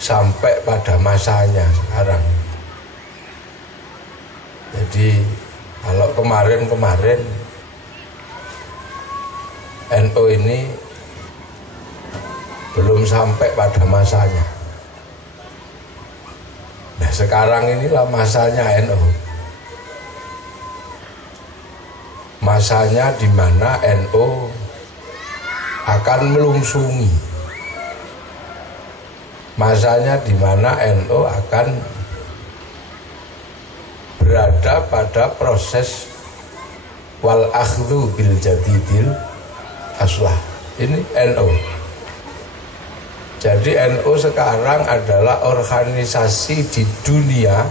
sampai pada masanya sekarang. Jadi kalau kemarin NU ini belum sampai pada masanya. Nah sekarang inilah masanya NU. Masanya di mana NU akan melungsungi. Masanya di mana NU akan berada pada proses wal akhdhu bil jadidil aslah. Ini NU. Jadi NU sekarang adalah organisasi di dunia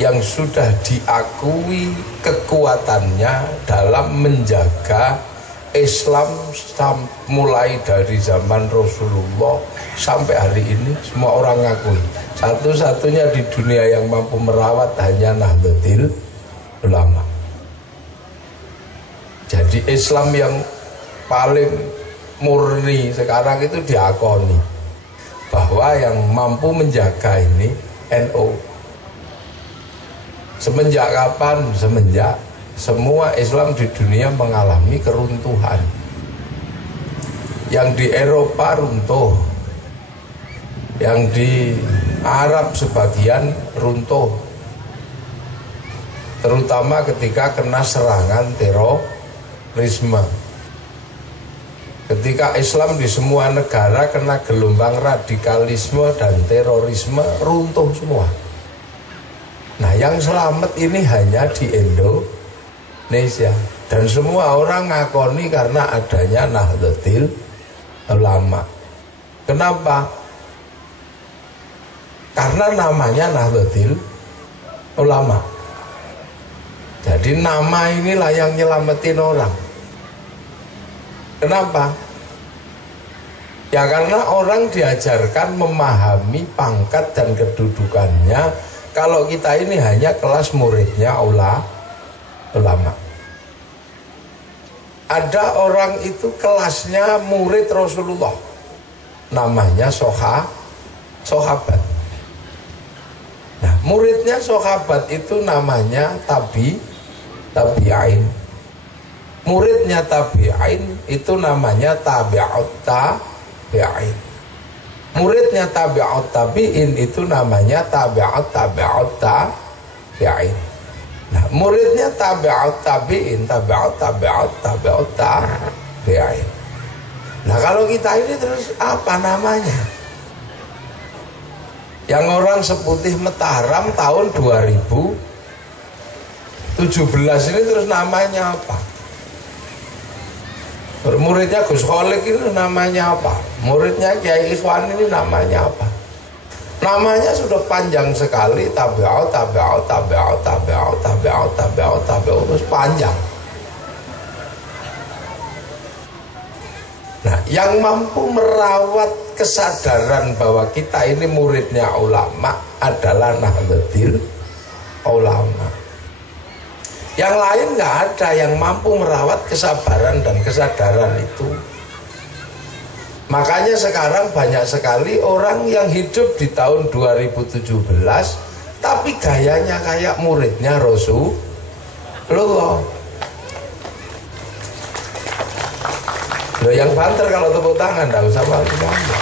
yang sudah diakui kekuatannya dalam menjaga Islam mulai dari zaman Rasulullah sampai hari ini. Semua orang ngakui satu-satunya di dunia yang mampu merawat hanya Nahdlatul Ulama. Jadi Islam yang paling murni sekarang itu diakoni bahwa yang mampu menjaga ini NU. Semenjak kapan? Semenjak semua Islam di dunia mengalami keruntuhan. Yang di Eropa runtuh, yang di Arab sebagian runtuh, terutama ketika kena serangan terorisme. Ketika Islam di semua negara kena gelombang radikalisme dan terorisme, runtuh semua. Nah yang selamat ini hanya di Indonesia. Dan semua orang ngakoni karena adanya Nahdlatul Ulama. Kenapa? Karena namanya Nahdlatul Ulama. Jadi nama inilah yang nyelamatin orang. Kenapa? Ya karena orang diajarkan memahami pangkat dan kedudukannya. Kalau kita ini hanya kelas muridnya ulama. Ada orang itu kelasnya murid Rasulullah, namanya sahabat. Nah, muridnya sahabat itu namanya tabi'in. Muridnya tabi'in itu namanya tabi'ut tabi'in. Muridnya tabi'ut tabi'in itu namanya tabi'ut tabi'in. Nah, muridnya tabi'ut tabi'in, tabi'ut tabi'in. Nah, kalau kita ini terus apa namanya? Yang orang seputih Mataram tahun 2017 ini terus namanya apa? Muridnya Gus Kholik ini namanya apa? Muridnya Kiai Ikhwan ini namanya apa? Namanya sudah panjang sekali, tabi'ut, terus panjang. Nah, yang mampu merawat kesadaran bahwa kita ini muridnya ulama adalah Nahdlatul Ulama. Yang lain nggak ada yang mampu merawat kesabaran dan kesadaran itu. Makanya sekarang banyak sekali orang yang hidup di tahun 2017 tapi gayanya kayak muridnya Rasulullah. Loh, yang banter kalau tepuk tangan enggak usah malu-malu.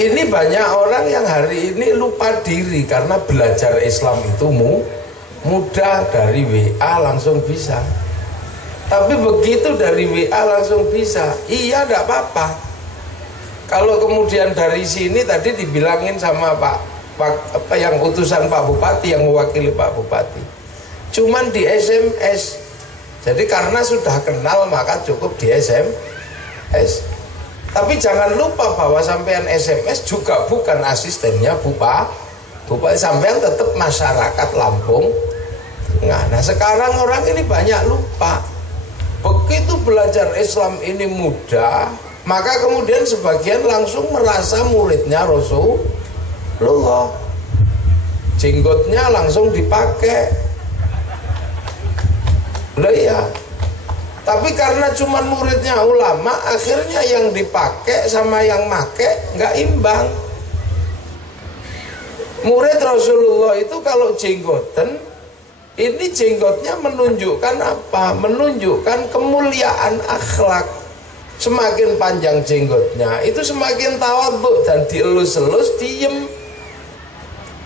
Ini banyak orang yang hari ini lupa diri karena belajar Islam itu mudah, dari WA langsung bisa. Tapi begitu dari WA langsung bisa, iya enggak apa-apa. Kalau kemudian dari sini tadi dibilangin sama Pak yang utusan Pak Bupati yang mewakili Pak Bupati, cuman di SMS. Jadi karena sudah kenal maka cukup di SMS. Tapi jangan lupa bahwa sampean SMS juga bukan asistennya Bupati, sampean tetap masyarakat Lampung. Nah sekarang orang ini banyak lupa. Begitu belajar Islam ini mudah, maka kemudian sebagian langsung merasa muridnya Rasulullah. Jenggotnya langsung dipakai. Loh ya. Tapi karena cuma muridnya ulama, akhirnya yang dipakai sama yang make nggak imbang. Murid Rasulullah itu kalau jenggoten, ini jenggotnya menunjukkan apa? Menunjukkan kemuliaan akhlak. Semakin panjang jenggotnya, itu semakin tawadhu dan dielus-elus diem.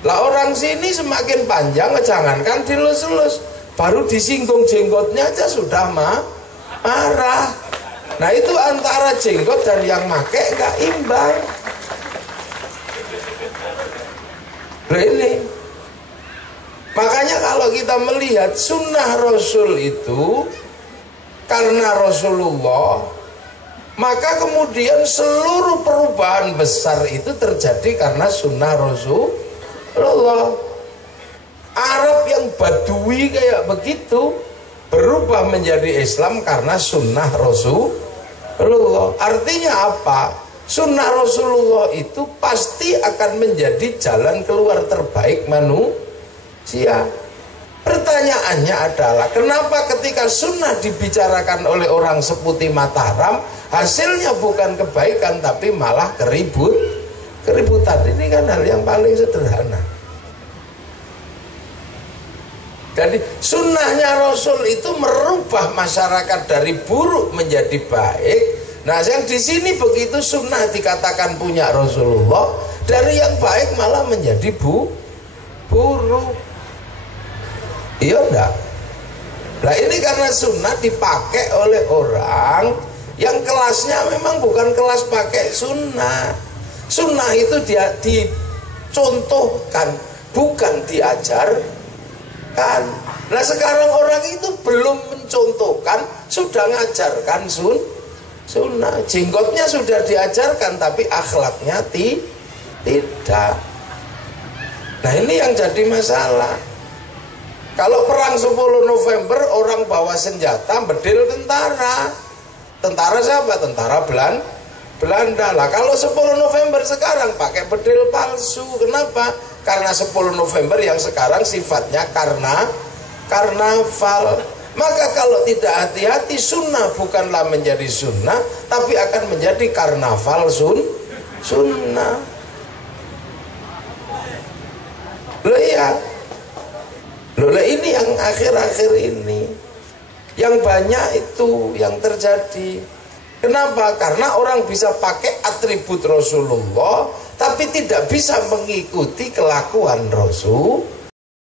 Lah orang sini semakin panjang, jangankan dielus-elus, baru disinggung jenggotnya aja sudah marah. Nah itu antara jenggot dan yang make nggak imbang. Nah ini makanya kalau kita melihat sunnah Rasul itu karena Rasulullah, maka kemudian seluruh perubahan besar itu terjadi karena sunnah Rasulullah. Arab yang badui kayak begitu berubah menjadi Islam karena sunnah Rasulullah. Artinya apa? Sunnah Rasulullah itu pasti akan menjadi jalan keluar terbaik manusia. Pertanyaannya adalah kenapa ketika sunnah dibicarakan oleh orang seputih Mataram, hasilnya bukan kebaikan tapi malah keributan. Ini kan hal yang paling sederhana. Jadi sunnahnya Rasul itu merubah masyarakat dari buruk menjadi baik. Nah, yang di sini begitu sunnah dikatakan punya Rasulullah, dari yang baik malah menjadi buruk. Iya enggak? Nah ini karena sunnah dipakai oleh orang yang kelasnya memang bukan kelas pakai sunnah. Sunnah itu dia dicontohkan, bukan diajarkan. Nah sekarang orang itu belum mencontohkan, sudah ngajarkan sunnah. Jenggotnya sudah diajarkan, tapi akhlaknya tidak. Nah ini yang jadi masalah. Kalau perang 10 November orang bawa senjata bedil tentara. Tentara siapa? Tentara Belanda. Lah kalau 10 November sekarang pakai bedil palsu. Kenapa? Karena 10 November yang sekarang sifatnya karnaval. Maka kalau tidak hati-hati, sunnah bukanlah menjadi sunnah, tapi akan menjadi karnaval sunnah. Loh iya. Loh ini yang akhir-akhir ini yang banyak itu yang terjadi. Kenapa? Karena orang bisa pakai atribut Rasulullah tapi tidak bisa mengikuti kelakuan Rasul.